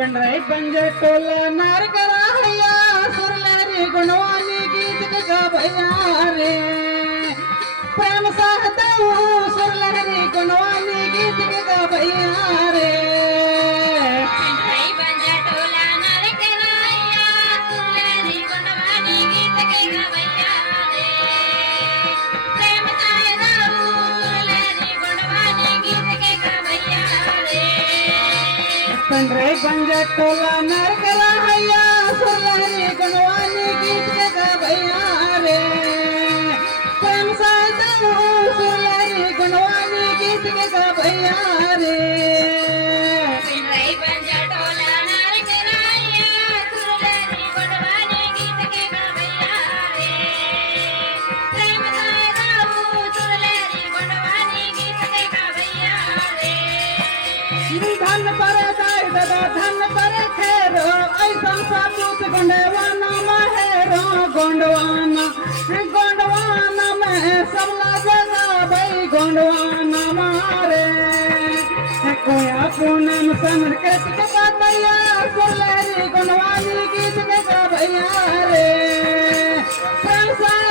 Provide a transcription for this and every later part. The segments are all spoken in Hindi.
पंडराई बंजर टोला नार करा हैया सुरला रे गुणवानी गीत का भैया रे। प्रेम सहता हूँ सुरला रे गुणवानी गीत का भैया ગણરે ગંજ ટોલા નરકરા હૈયા સુલારી ગણવાની ગીત ગા ભૈયા રે પ્રેમ સાધુ સુલારી ગણવાની ગીત ગા ભૈયા धन पर खेरो ऐसा साबुत गोंडवाना में है रो गोंडवाना गोंडवाना में सब लगा भाई, गोंडवाना मारे। कोया पूनम संस्कृत के भैया सुलहरी गुणवानी गीत के भैया रे संसार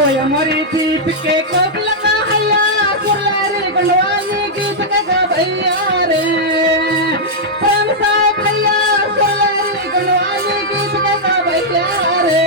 कोयमोरी थी पिके कोपला का हया कुरला रे गंडवानी गीत का भैया रे प्रेम सा भैया कुरला रे गंडवानी गीत का भैया रे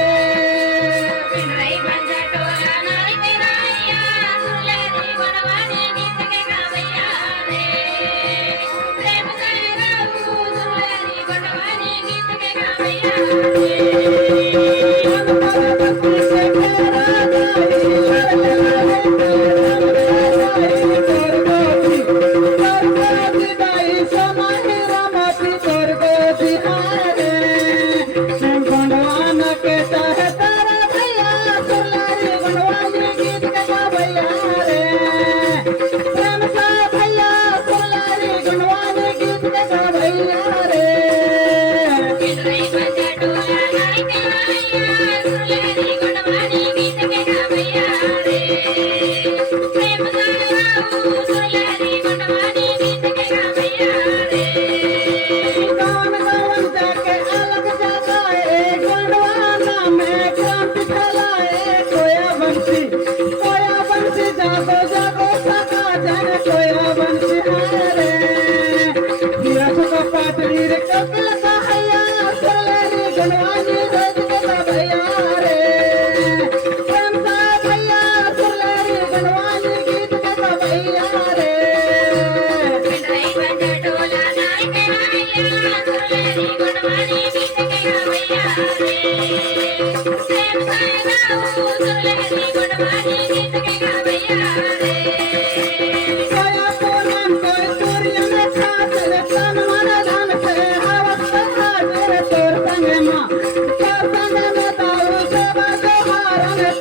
Thank you.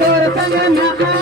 তোর সঙ্গ না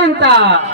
センター